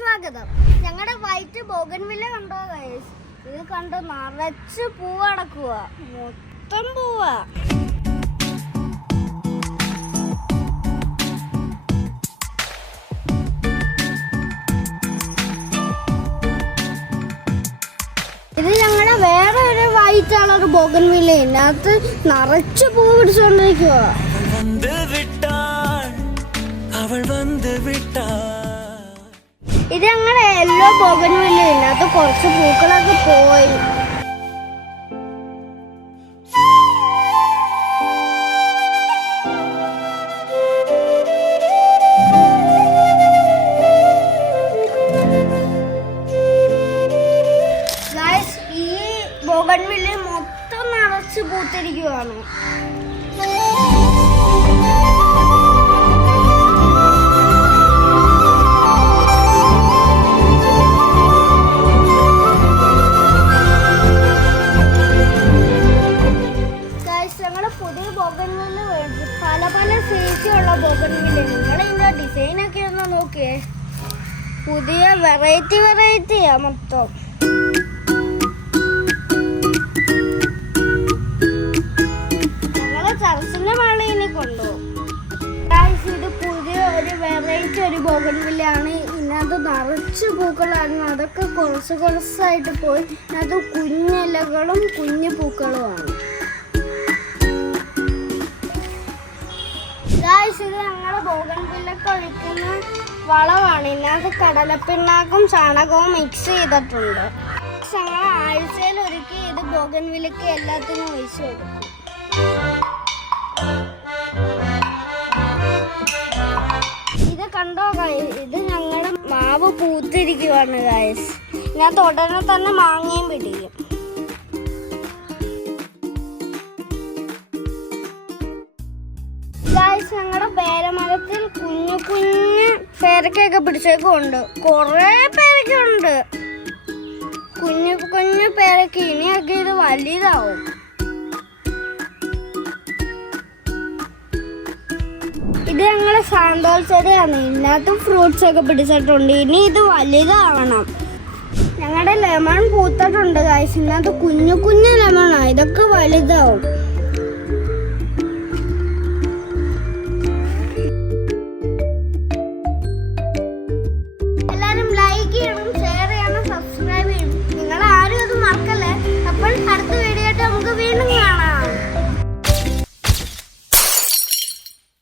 സ്വാഗതം. ഞങ്ങളുടെ white bougainvillea കണ്ടോ ഗൈസ്? ഇത് കണ്ട് നിറച്ച് പൂവ് അടക്കുക, മൊത്തം പൂവാ. ഇത് ഞങ്ങളുടെ വേറെ ഒരു വൈറ്റ് കളർ ബോഗൻവില്ല, ഇതിനകത്ത് നിറച്ച് പൂവ് പിടിച്ചുകൊണ്ടിരിക്കുക. ഇത് ഞങ്ങളുടെ യെല്ലോ ബോഗൻവില്ല, ഇതിനകത്ത് കുറച്ച് പൂക്കളൊക്കെ പോയി. ഗൈസ്, ഈ ബോഗൻവില്ല മൊത്തം നിറച്ച് പൂത്തിരിക്കുകയാണ്. പുതിയ ബോഗൻവില്ല മേടിച്ചു, പല പല സൈസുള്ള ബോഗൻവില്ല. നിങ്ങൾ ഇതിന്റെ ഡിസൈനൊക്കെ ഒന്ന് നോക്കിയേ, പുതിയ വെറൈറ്റിയാ മൊത്തം. ഞങ്ങളെ ചർച്ചിന്റെ മേളയിനെ കൊണ്ടുപോകും. ഇത് പുതിയ ഒരു വെറൈറ്റി ഒരു ബോഗൻവില്ല ആണ്. ഇതിനകത്ത് നിറച്ച് പൂക്കളായിരുന്നു, അതൊക്കെ കുറച്ചായിട്ട് പോയി. ഇതിനകത്ത് കുഞ്ഞിലകളും കുഞ്ഞു പൂക്കളുമാണ്. ഇത് ഞങ്ങള് ബോഗൻവില്ലക്ക് ഒഴിക്കുന്ന വളമാണ്. ഇതിനകത്ത് കടലപ്പിണ്ണാക്കും ചാണകവും മിക്സ് ചെയ്തിട്ടുണ്ട്. ഞങ്ങൾ ആഴ്ചയിൽ ഒരിക്കൽ ഇത് ബോഗൻവില്ലക്ക് എല്ലാത്തിനും ഒഴിച്ചു കൊടുക്കും. ഇത് കണ്ടോ ഗൈസ്? ഇത് ഞങ്ങളുടെ മാവ് പൂത്തിരിക്കുവാണ് ഗൈസ്. ഇതിനകത്ത് ഉടനെ തന്നെ മാങ്ങയും പിടിക്കും. ഞങ്ങളുടെ പേരമരത്തിൽ കുഞ്ഞു പേരക്കയൊക്കെ പിടിച്ചേക്കുണ്ട്, കൊറേ പേരക്കുണ്ട്. കുഞ്ഞു പേരക്ക, ഇനിയൊക്കെ ഇത് വലുതാവും. ഇത് ഞങ്ങളുടെ സാന്തോൾ ചെടിയാണ്, ഇതിനകത്തും ഫ്രൂട്ട്സ് ഒക്കെ പിടിച്ചിട്ടുണ്ട്. ഇനി ഇത് വലുതാവണം. ഞങ്ങളുടെ ലെമൺ പൂത്തിട്ടുണ്ട് ഗൈസ്, ഇതിനകത്ത് കുഞ്ഞു ലെമണാണ്, ഇതൊക്കെ വലുതാവും.